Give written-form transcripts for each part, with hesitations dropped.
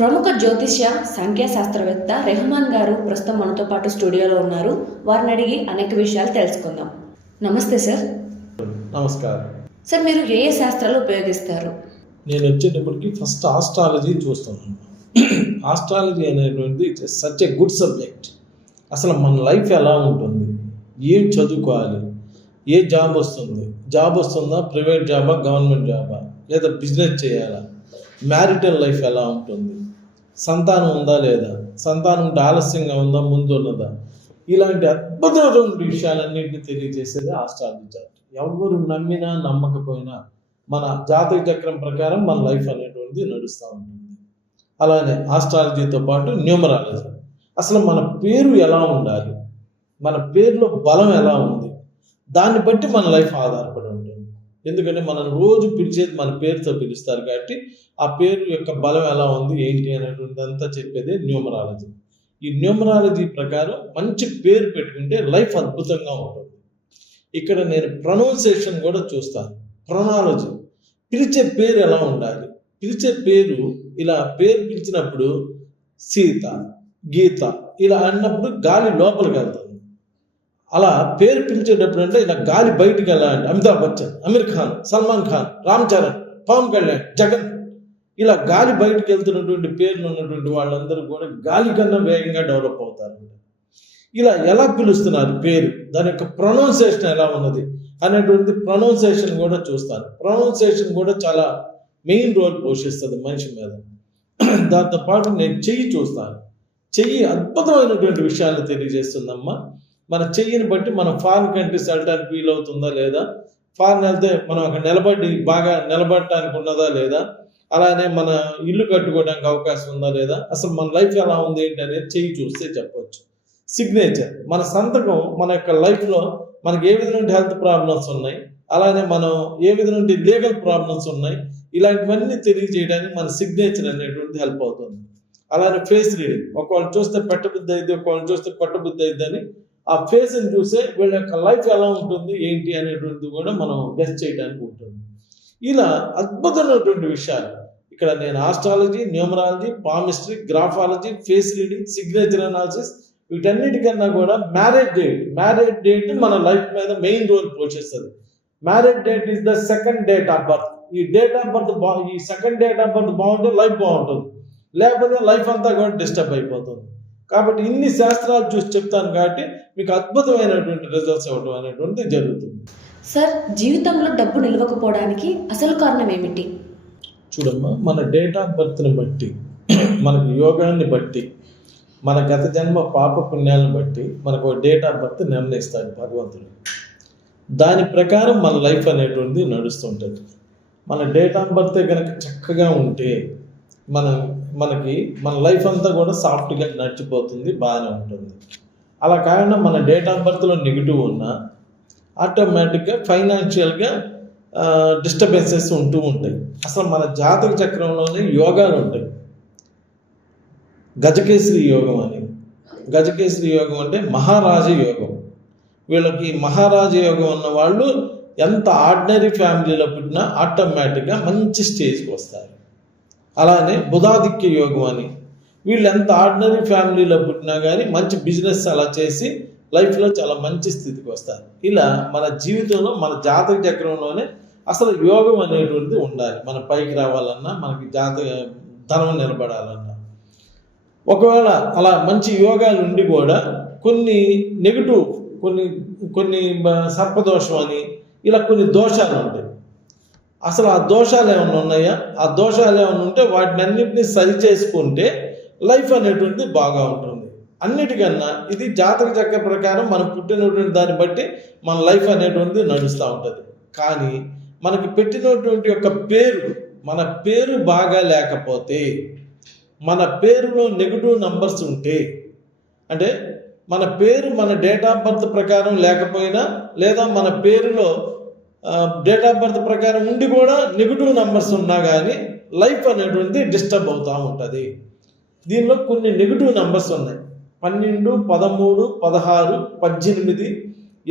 ప్రముఖ జ్యోతిష్య సంఖ్యాశాస్త్రవేత్త రెహమాన్ గారు ప్రస్తుతం మనతో పాటు స్టూడియోలో ఉన్నారు. వారిని అడిగి అనేక విషయాలు తెలుసుకుందాం. నమస్తే సార్. నమస్కారం సార్, మీరు ఏ ఏ శాస్త్రాలు ఉపయోగిస్తారు? నేను వచ్చేటప్పటికి ఫస్ట్ ఆస్ట్రాలజీ చూస్తున్నాను. ఆస్ట్రాలజీ అనేటువంటిది సచ్ ఏ గుడ్ సబ్జెక్ట్. అసలు మన లైఫ్ ఎలా ఉంటుంది, ఏం చదువుకోవాలి, ఏ జాబ్ వస్తుంది, జాబ్ వస్తుందా, ప్రైవేట్ జాబా, గవర్నమెంట్ జాబా, లేదా బిజినెస్ చేయాలా, మ్యారిటల్ లైఫ్ ఎలా ఉంటుంది, సంతానం ఉందా లేదా, సంతానం ఉంటే ఆలస్యంగా ఉందా, ముందు ఉన్నదా, ఇలాంటి అద్భుతమైనటువంటి విషయాలన్నింటినీ తెలియజేసేది ఆస్ట్రాలజీ చార్ట్. ఎవరు నమ్మినా నమ్మకపోయినా మన జాతక చక్రం ప్రకారం మన లైఫ్ అనేటువంటిది నడుస్తూ ఉంటుంది. అలానే ఆస్ట్రాలజీతో పాటు న్యూమరాలజీ, అసలు మన పేరు ఎలా ఉండాలి, మన పేరులో బలం ఎలా ఉంది, దాన్ని బట్టి మన లైఫ్ ఆధారపడి ఉంటుంది. ఎందుకంటే మనం రోజు పిలిచేది మన పేరుతో పిలుస్తారు కాబట్టి ఆ పేరు యొక్క బలం ఎలా ఉంది ఏంటి అనేటువంటి అంతా చెప్పేది న్యూమరాలజీ. ఈ న్యూమరాలజీ ప్రకారం మంచి పేరు పెట్టుకుంటే లైఫ్ అద్భుతంగా ఉంటుంది. ఇక్కడ నేను ప్రొనౌన్సియేషన్ కూడా చూస్తాను. ప్రొనాలజీ, పిలిచే పేరు ఎలా ఉండాలి, పిలిచే పేరు ఇలా పేరు పిలిచినప్పుడు సీత, గీత ఇలా అన్నప్పుడు గాలి లోపలికి వెళ్తుంది. అలా పేరు పిలిచేటప్పుడు అంటే ఇలా గాలి బయటికి వెళ్ళాలంటే అమితాబ్ బచ్చన్, అమీర్ ఖాన్, సల్మాన్ ఖాన్, రామ్ చరణ్, పవన్ కళ్యాణ్, జగన్, ఇలా గాలి బయటికి వెళ్తున్నటువంటి పేర్లు ఉన్నటువంటి వాళ్ళందరూ కూడా గాలి కన్నా వేగంగా డెవలప్ అవుతారు. ఇలా ఎలా పిలుస్తున్నారు పేరు, దాని యొక్క ప్రొనౌన్సియేషన్ ఎలా ఉన్నది అనేటువంటి ప్రొనౌన్సియేషన్ కూడా చూస్తాను. ప్రొనౌన్సియేషన్ కూడా చాలా మెయిన్ రోల్ పోషిస్తుంది మనిషి మీద. దాంతోపాటు నేను చెయ్యి చూస్తాను. చెయ్యి అద్భుతమైనటువంటి విషయాలు తెలియజేస్తుందమ్మా. మన చెయ్యిని బట్టి మనం ఫారిన్ కంట్రీస్ వెళ్ళడానికి వీలవుతుందా లేదా, ఫారిన్ వెళ్తే మనం అక్కడ బాగా నిలబడటానికి ఉన్నదా లేదా, అలానే మన ఇల్లు కట్టుకోవడానికి అవకాశం ఉందా లేదా, అసలు మన లైఫ్ ఎలా ఉంది ఏంటి అనేది చెయ్యి చూస్తే చెప్పవచ్చు. సిగ్నేచర్, మన సంతకం మన యొక్క లైఫ్లో మనకి ఏ విధమైన హెల్త్ ప్రాబ్లమ్స్ ఉన్నాయి, అలానే మనం ఏ విధమైన లీగల్ ప్రాబ్లమ్స్ ఉన్నాయి, ఇలాంటివన్నీ తెలియజేయడానికి మన సిగ్నేచర్ అనేటువంటిది హెల్ప్ అవుతుంది. అలానే ఫేస్ రీడింగ్, ఒకళ్ళు చూస్తే పెట్టబుద్ధి అయితే, ఒకళ్ళు చూస్తే కొట్టబుద్ధి అయితే అని ఆ ఫేస్ని చూసే వీళ్ళ యొక్క లైఫ్ ఎలా ఉంటుంది ఏంటి అనేటువంటిది కూడా మనం గెస్ చేయడానికి ఉంటుంది. ఇలా అద్భుతమైనటువంటి విషయాలు ఇక్కడ నేను astrology, numerology, palmistry, graphology, face reading, signature analysis, వీటన్నిటికన్నా కూడా మ్యారేజ్ డేట్ మన లైఫ్ మీద మెయిన్ రోల్ పోషిస్తుంది. Marriage date is the second date of birth. ఈ డేట్ ఆఫ్ బర్త్ ఈ సెకండ్ డేట్ ఆఫ్ బర్త్ బాగుంటే లైఫ్ బాగుంటుంది, లేకపోతే లైఫ్ అంతా కూడా డిస్టర్బ్ అయిపోతుంది. కాబట్టి ఇన్ని శాస్త్రాలు చూసి చెప్తాను కాబట్టి మీకు అద్భుతమైనటువంటి రిజల్ట్స్ ఇవ్వడం అనేటువంటిది జరుగుతుంది. సార్, జీవితంలో డబ్బు నిలవకపోవడానికి అసలు కారణం ఏమిటి? చూడమ్మా, మన డేట్ ఆఫ్ బర్త్ని బట్టి, మనకు యోగాన్ని బట్టి, మన గత జన్మ పాప పుణ్యాలను బట్టి మనకు డేట్ ఆఫ్ బర్త్ నిర్ణయిస్తాడు భగవంతుడు. దాని ప్రకారం మన లైఫ్ అనేటువంటిది నడుస్తుంటుంది. మన డేట్ ఆఫ్ బర్త్ కనుక చక్కగా ఉంటే మనకి మన లైఫ్ అంతా కూడా సాఫ్ట్గా నడిచిపోతుంది, బాగానే ఉంటుంది. అలా కాకుండా మన డేట్ ఆఫ్ బర్త్లో నెగిటివ్ ఉన్నా ఆటోమేటిక్గా ఫైనాన్షియల్గా డిస్టర్బెన్సెస్ ఉంటూ ఉంటాయి. అసలు మన జాతక చక్రంలోనే యోగాలు ఉంటాయి. గజకేసరి యోగం అని, గజకేసరి యోగం అంటే మహారాజ యోగం. వీళ్ళకి మహారాజ యోగం ఉన్న వాళ్ళు ఎంత ఆర్డినరీ ఫ్యామిలీలో పుట్టినా ఆటోమేటిక్గా మంచి స్టేజ్కి వస్తారు. అలానే బుధాదిత్య యోగం అని, వీళ్ళు ఎంత ఆర్డినరీ ఫ్యామిలీలో పుట్టినా కానీ మంచి బిజినెస్ అలా చేసి లైఫ్లో చాలా మంచి స్థితికి వస్తారు. ఇలా మన జీవితంలో మన జాతక చక్రంలోనే అసలు యోగం అనేటువంటిది ఉండాలి. మన పైకి రావాలన్నా, మనకి ధనం నిలబడాలన్నా. ఒకవేళ అలా మంచి యోగాలు ఉండి కూడా కొన్ని నెగిటివ్, కొన్ని సర్పదోషం అని ఇలా కొన్ని దోషాలు ఉంటాయి. అసలు ఆ దోషాలు ఏమైనా ఉన్నాయా, ఆ దోషాలు ఏమైనా ఉంటే వాటిని అన్నింటినీ సరి చేసుకుంటే లైఫ్ అనేటువంటిది బాగా ఉంటుంది. అన్నిటికన్నా ఇది జాతక చక్ర ప్రకారం మనం పుట్టినటువంటి దాన్ని బట్టి మన లైఫ్ అనేటువంటిది నడుస్తూ ఉంటుంది. కానీ మనకి పెట్టినటువంటి యొక్క మన పేరు బాగా లేకపోతే, మన పేరులో నెగిటివ్ నంబర్స్ ఉంటే, అంటే మన పేరు మన డేట్ ఆఫ్ బర్త్ ప్రకారం లేకపోయినా, లేదా మన పేరులో డేట్ ఆఫ్ బర్త్ ప్రకారం ఉండి కూడా నెగిటివ్ నెంబర్స్ ఉన్నా కానీ లైఫ్ అనేటువంటిది డిస్టర్బ్ అవుతూ ఉంటుంది. దీనిలో కొన్ని నెగిటివ్ నెంబర్స్ ఉన్నాయి. 12, 13, 16, 18,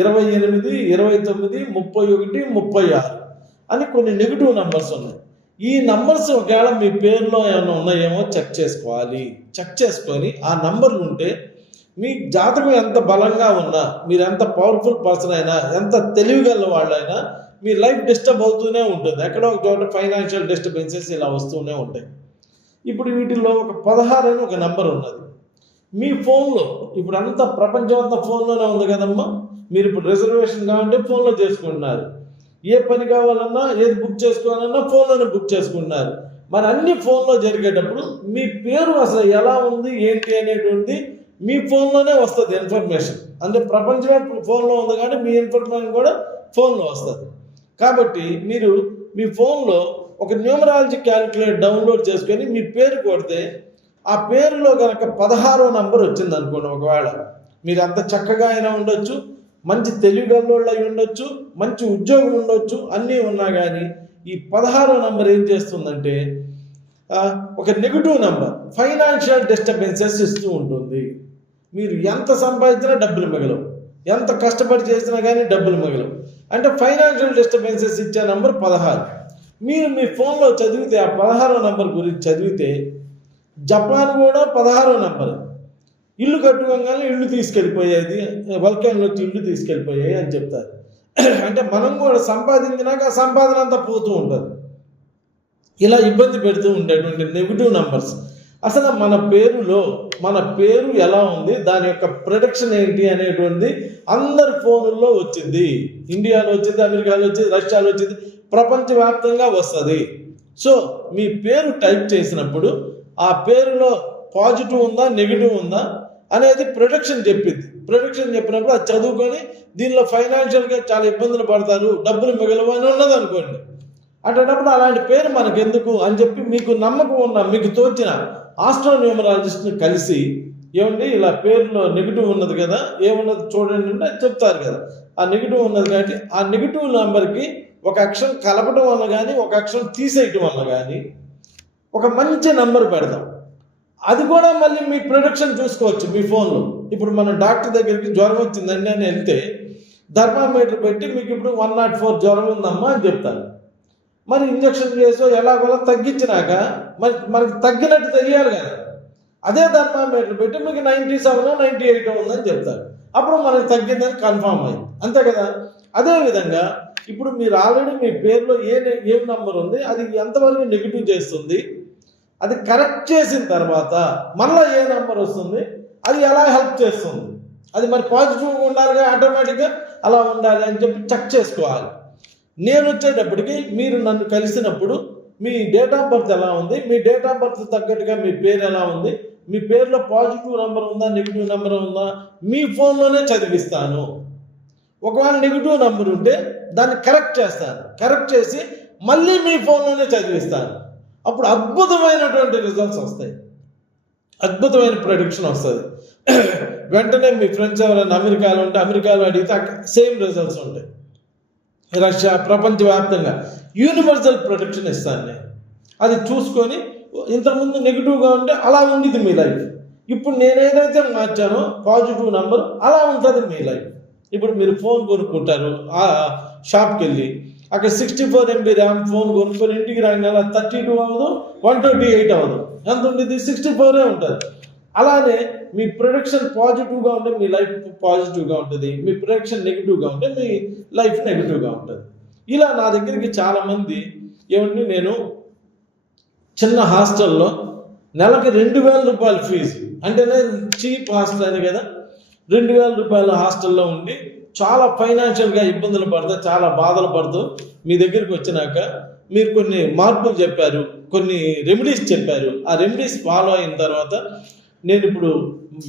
28, 29, 31, 36 అని కొన్ని నెగిటివ్ నెంబర్స్ ఉన్నాయి. ఈ నంబర్స్ ఒకవేళ మీ పేరులో ఏమైనా ఉన్నాయేమో చెక్ చేసుకోవాలి. చెక్ చేసుకొని ఆ నంబర్లు ఉంటే మీ జాతకం ఎంత బలంగా ఉన్నా, మీరు ఎంత పవర్ఫుల్ పర్సన్ అయినా, ఎంత తెలివిగల వాళ్ళైనా మీ లైఫ్ డిస్టర్బ్ అవుతూనే ఉంటుంది. ఎక్కడో ఒక చోట ఫైనాన్షియల్ డిస్టర్బెన్సెస్ ఇలా వస్తూనే ఉంటాయి. ఇప్పుడు వీటిల్లో ఒక 16 అని ఒక నెంబర్ ఉన్నది మీ ఫోన్లో. ఇప్పుడు అంతా ప్రపంచం అంతా ఫోన్లోనే ఉంది కదమ్మా. మీరు ఇప్పుడు రిజర్వేషన్ కావాలంటే ఫోన్లో చేసుకుంటున్నారు. ఏ పని కావాలన్నా, ఏది బుక్ చేసుకోవాలన్నా ఫోన్లోనే బుక్ చేసుకుంటున్నారు. మరి అన్ని ఫోన్లో జరిగేటప్పుడు మీ పేరు అసలు ఎలా ఉంది ఏంటి అనేటువంటి మీ ఫోన్లోనే వస్తుంది ఇన్ఫర్మేషన్. అంటే ప్రపంచమే ఫోన్లో ఉంది కానీ మీ ఇన్ఫర్మేషన్ కూడా ఫోన్లో వస్తుంది. కాబట్టి మీరు మీ ఫోన్లో ఒక న్యూమరాలజీ క్యాలిక్యులేటర్ డౌన్లోడ్ చేసుకొని మీ పేరు కొడితే ఆ పేరులో కనుక 16వ నంబర్ వచ్చింది అనుకోండి, ఒకవేళ మీరు అంత చక్కగా అయినా ఉండొచ్చు, మంచి తెలివిగల్లోళ్ళు అయి ఉండొచ్చు, మంచి ఉద్యోగం ఉండొచ్చు, అన్నీ ఉన్నా కానీ ఈ 16వ నంబర్ ఏం చేస్తుందంటే ఒక నెగిటివ్ నంబర్, ఫైనాన్షియల్ డిస్టర్బెన్సెస్ ఇస్తూ ఉంటుంది. మీరు ఎంత సంపాదించినా డబ్బులు మిగలవు, ఎంత కష్టపడి చేసినా కానీ డబ్బులు మిగలవు. అంటే ఫైనాన్షియల్ డిస్టర్బెన్సెస్ ఇచ్చే నంబర్ 16. మీరు మీ ఫోన్లో చదివితే ఆ 16వ నంబర్ గురించి చదివితే జపాన్ కూడా 16వ నంబర్. ఇల్లు కట్టుకోగానే ఇల్లు తీసుకెళ్ళిపోయేది, వల్కాన్లు వచ్చి ఇల్లు తీసుకెళ్ళిపోయాయి అని చెప్తారు. అంటే మనం కూడా సంపాదించినాక ఆ సంపాదన అంతా పోతూ ఉంటుంది. ఇలా ఇబ్బంది పెడుతూ ఉండేటువంటి నెగిటివ్ నంబర్స్. అసలు మన పేరు ఎలా ఉంది, దాని యొక్క ప్రొడక్షన్ ఏంటి అనేటువంటిది అందరి ఫోనుల్లో వచ్చింది. ఇండియాలో వచ్చింది, అమెరికాలో వచ్చింది, రష్యాలో వచ్చింది, ప్రపంచవ్యాప్తంగా వస్తుంది. సో మీ పేరు టైప్ చేసినప్పుడు ఆ పేరులో పాజిటివ్ ఉందా నెగిటివ్ ఉందా అనేది ప్రొడక్షన్ చెప్పింది. ప్రొడక్షన్ చెప్పినప్పుడు అది చదువుకొని దీనిలో ఫైనాన్షియల్గా చాలా ఇబ్బందులు పడతారు, డబ్బులు మిగలవు అని ఉన్నది అనుకోండి. అటువంటిప్పుడు అలాంటి పేరు మనకు ఎందుకు అని చెప్పి మీకు నమ్మకం ఉన్న, మీకు తోచిన ఆస్ట్రోన్యూమరాలజిస్ట్ని కలిసి, ఏమండి ఇలా పేరులో నెగిటివ్ ఉన్నది కదా, ఏమున్నది చూడండి అంటే చెప్తారు కదా. ఆ నెగిటివ్ ఉన్నది కాబట్టి ఆ నెగిటివ్ నెంబర్కి ఒక అక్షరం కలపడం వల్ల కానీ, ఒక అక్షరం తీసేయటం వల్ల కానీ ఒక మంచి నెంబర్ పెడదాం. అది కూడా మళ్ళీ మీ ప్రొడక్షన్ చూసుకోవచ్చు మీ ఫోన్లో. ఇప్పుడు మన డాక్టర్ దగ్గరికి జ్వరం వచ్చిందండి అని వెళ్తే థర్మామీటర్ పెట్టి మీకు ఇప్పుడు 104 జ్వరం ఉందమ్మా అని చెప్తాను. మరి ఇంజక్షన్ చేసో ఎలాగోలా తగ్గించినాక మనకి తగ్గినట్టు తెలియాలి కదా. అదే థర్మామీటర్ పెట్టి మీకు 97 98 ఉందని చెప్తారు. అప్పుడు మనకి తగ్గిందని కన్ఫామ్ అయింది, అంతే కదా. అదేవిధంగా ఇప్పుడు మీరు ఆల్రెడీ మీ పేరులో ఏం నెంబర్ ఉంది, అది ఎంతవరకు నెగిటివ్ చేస్తుంది, అది కరెక్ట్ చేసిన తర్వాత మళ్ళీ ఏ నెంబర్ వస్తుంది, అది ఎలా హెల్ప్ చేస్తుంది, అది మరి పాజిటివ్గా ఉండాలిగా, ఆటోమేటిక్గా అలా ఉండాలి అని చెప్పి చెక్ చేసుకోవాలి. నేను వచ్చేటప్పటికి మీరు నన్ను కలిసినప్పుడు మీ డేట్ ఆఫ్ బర్త్ ఎలా ఉంది, మీ డేట్ ఆఫ్ బర్త్ తగ్గట్టుగా మీ పేరు ఎలా ఉంది, మీ పేరులో పాజిటివ్ నెంబర్ ఉందా నెగిటివ్ నెంబర్ ఉందా మీ ఫోన్లోనే చదివిస్తాను. ఒకవేళ నెగిటివ్ నెంబర్ ఉంటే దాన్ని కరెక్ట్ చేస్తాను, కరెక్ట్ చేసి మళ్ళీ మీ ఫోన్లోనే చదివిస్తాను. అప్పుడు అద్భుతమైనటువంటి రిజల్ట్స్ వస్తాయి, అద్భుతమైన ప్రొడిక్షన్ వస్తుంది. వెంటనే మీ ఫ్రెండ్స్ ఎవరైనా అమెరికాలో ఉంటే అమెరికాలో అడిగితే సేమ్ రిజల్ట్స్ ఉంటాయి. రష్యా, ప్రపంచవ్యాప్తంగా యూనివర్సల్ ప్రొటెక్షన్ ఇస్తాను నేను. అది చూసుకొని ఇంతకుముందు నెగిటివ్గా ఉంటే అలా ఉండేది మీ లైఫ్. ఇప్పుడు నేను ఏదైతే మార్చానో పాజిటివ్ నెంబర్ అలా ఉంటుంది మీ లైఫ్. ఇప్పుడు మీరు ఫోన్ కొనుక్కుంటారు, ఆ షాప్కి వెళ్ళి అక్కడ 64 MB ర్యామ్ ఫోన్ కొనుక్కొని ఇంటికి రాగానే 32 అవ్వదు, 128 అవ్వదు, ఎంత ఉండేది 64 ఉంటుంది. అలానే మీ ప్రొడక్షన్ పాజిటివ్గా ఉంటే మీ లైఫ్ పాజిటివ్గా ఉంటుంది, మీ ప్రొడక్షన్ నెగిటివ్గా ఉంటే మీ లైఫ్ నెగిటివ్గా ఉంటుంది. ఇలా నా దగ్గరికి చాలామంది ఏమంటే, నేను చిన్న హాస్టల్లో నెలకి 2000 రూపాయల ఫీజు, అంటేనే చీప్ హాస్టల్ అని కదా, 2000 రూపాయల హాస్టల్లో ఉండి చాలా ఫైనాన్షియల్గా ఇబ్బందులు పడుతూ, చాలా బాధలు పడుతూ మీ దగ్గరికి వచ్చినాక మీరు కొన్ని మార్పులు చెప్పారు, కొన్ని రెమెడీస్ చెప్పారు. ఆ రెమెడీస్ ఫాలో అయిన తర్వాత నేను ఇప్పుడు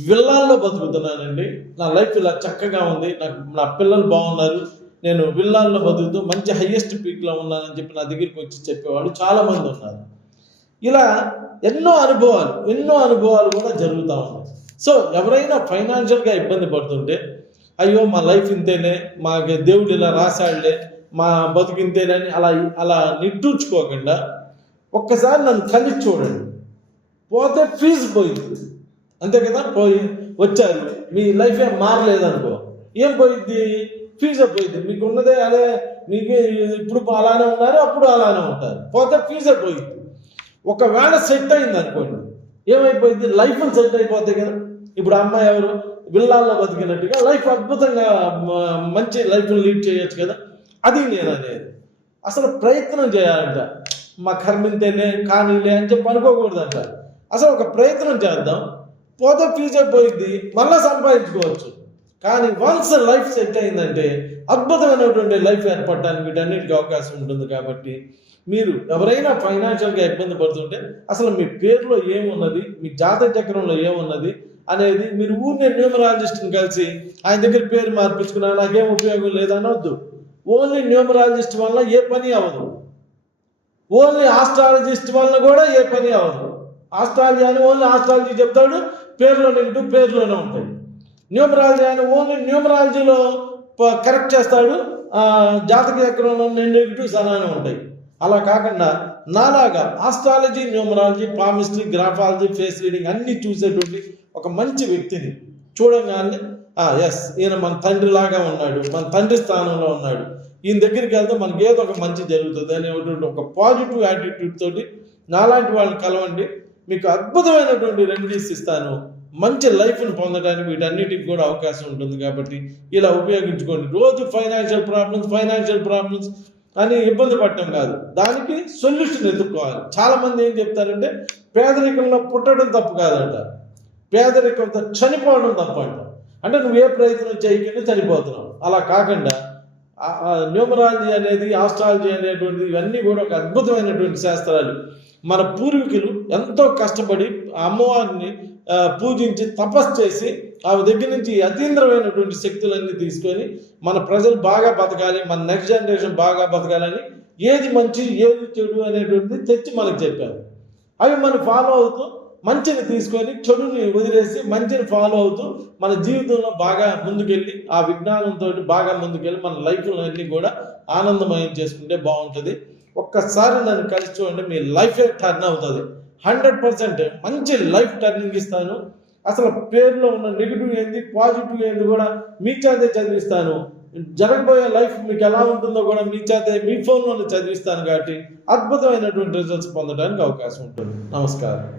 విల్లాల్లో బతుకుతున్నానండి. నా లైఫ్ ఇలా చక్కగా ఉంది, నా పిల్లలు బాగున్నారు, నేను విల్లాల్లో బతుకుతూ మంచి హయ్యెస్ట్ పీక్లో ఉన్నానని చెప్పి నా దగ్గరికి వచ్చి చెప్పేవాళ్ళు చాలామంది ఉన్నారు. ఇలా ఎన్నో అనుభవాలు కూడా జరుగుతూ ఉన్నాయి. సో ఎవరైనా ఫైనాన్షియల్గా ఇబ్బంది పడుతుంటే, అయ్యో మా లైఫ్ ఇంతేనే, మాకు దేవుడు ఇలా రాశాడులే, మా బతుకు ఇంతేనే అని అలా నిట్టూర్చుకోకుండా ఒక్కసారి నన్ను కలిసి చూడండి. పోతే ఫీజు పోయింది, అంతే కదా. వచ్చారు, మీ లైఫ్ ఏం మారలేదనుకో, ఏం పోయిద్ది? ఫీజు పోయింది. మీకు ఉన్నదే అదే, మీకు ఇప్పుడు అలానే ఉన్నారు, అప్పుడు అలానే ఉంటారు, పోతే ఫీజు పోయింది. ఒకవేళ సెట్ అయింది అనుకోండి, ఏమైపోయింది, లైఫ్ సెట్ అయిపోతాయి కదా. ఇప్పుడు అమ్మాయి ఎవరు విల్లాల్లో బతికినట్టుగా లైఫ్ అద్భుతంగా మంచి లైఫ్ లీడ్ చేయొచ్చు కదా. అది నేను అనేది. అసలు ప్రయత్నం చేయాలంట. మా కర్మింతేనే కానీలే అని చెప్పి అనుకోకూడదంట. అసలు ఒక ప్రయత్నం చేద్దాం, పోతే ఫ్యూచర్ పోయింది, మళ్ళీ సంపాదించుకోవచ్చు. కానీ వన్స్ లైఫ్ సెట్ అయిందంటే అద్భుతమైనటువంటి లైఫ్ ఏర్పడడానికి వీటన్నిటికీ అవకాశం ఉంటుంది. కాబట్టి మీరు ఎవరైనా ఫైనాన్షియల్గా ఇబ్బంది పడుతుంటే అసలు మీ పేరులో ఏమున్నది, మీ జాతక చక్రంలో ఏమున్నది అనేది మీరు ఊరినే న్యూమరాలజిస్ట్ని కలిసి ఆయన దగ్గర పేరు మార్పించుకున్నా నాకేం ఉపయోగం లేదనొద్దు. ఓన్లీ న్యూమరాలజిస్ట్ వల్ల ఏ పని అవ్వదు. ఓన్లీ ఆస్ట్రాలజిస్ట్ వల్ల కూడా ఏ పని అవ్వదు. ఆస్ట్రాలజీ అని ఓన్లీ ఆస్ట్రాలజీ చెప్తాడు, పేరులో నెగిటివ్ పేరులోనే ఉంటాయి. న్యూమరాలజీ అని ఓన్లీ న్యూమరాలజీలో కరెక్ట్ చేస్తాడు, జాతక చక్రంలో నెగిటివ్స్ అలానే ఉంటాయి. అలా కాకుండా నాలాగా astrology, numerology, palmistry, graphology, face reading అన్నీ చూసేటువంటి ఒక మంచి వ్యక్తిని చూడంగానే ఎస్ ఈయన మన తండ్రి లాగా ఉన్నాడు, మన తండ్రి స్థానంలో ఉన్నాడు, ఈయన దగ్గరికి వెళ్తే మనకి ఏదో ఒక మంచి జరుగుతుంది అనేటువంటి ఒక పాజిటివ్ యాటిట్యూడ్ తోటి నాలాంటి వాళ్ళని కలవండి. మీకు అద్భుతమైనటువంటి రెమెడీస్ ఇస్తాను. మంచి లైఫ్ని పొందడానికి వీటన్నిటికి కూడా అవకాశం ఉంటుంది. కాబట్టి ఇలా ఉపయోగించుకోండి. రోజు ఫైనాన్షియల్ ప్రాబ్లమ్స్ అని ఇబ్బంది పడటం కాదు, దానికి సొల్యూషన్ ఎదుర్కోవాలి. చాలామంది ఏం చెప్తారంటే పేదరికంలో పుట్టడం తప్పు కాదంట, పేదరికంతో చనిపోవడం తప్పు అంట. అంటే నువ్వు ఏ ప్రయత్నం చేయకుండా చనిపోతున్నావు. అలా కాకుండా న్యూమరాలజీ అనేది, ఆస్ట్రాలజీ అనేటువంటిది ఇవన్నీ కూడా ఒక అద్భుతమైనటువంటి శాస్త్రాలు. మన పూర్వీకులు ఎంతో కష్టపడి అమ్మవారిని పూజించి తపస్సు చేసి ఆమె దగ్గర నుంచి అతీంద్రమైనటువంటి శక్తులన్నీ తీసుకొని మన ప్రజలు బాగా బతకాలి, మన నెక్స్ట్ జనరేషన్ బాగా బతకాలని ఏది మంచి ఏది చెడు అనేటువంటిది తెచ్చి మనకు చెప్పారు. అవి మనం ఫాలో అవుతూ మంచిని తీసుకొని చెడుని వదిలేసి మంచిని ఫాలో అవుతూ మన జీవితంలో బాగా ముందుకెళ్ళి ఆ విజ్ఞానంతో బాగా ముందుకెళ్ళి మన లైఫ్లో అన్నీ కూడా ఆనందమయం చేసుకుంటే బాగుంటుంది. ఒక్కసారి నన్ను కలిసి చూడండి, మీ లైఫే టర్న్ అవుతుంది. 100% మంచి లైఫ్ టర్నింగ్ ఇస్తాను. అసలు పేరులో ఉన్న నెగిటివ్ ఏంది, పాజిటివ్ ఏంది కూడా మీ చేతే చదివిస్తాను. జరగబోయే లైఫ్ మీకు ఎలా ఉంటుందో కూడా మీ చేతే మీ ఫోన్లోనే చదివిస్తాను. కాబట్టి అద్భుతమైనటువంటి రిజల్ట్స్ పొందడానికి అవకాశం ఉంటుంది. నమస్కారం.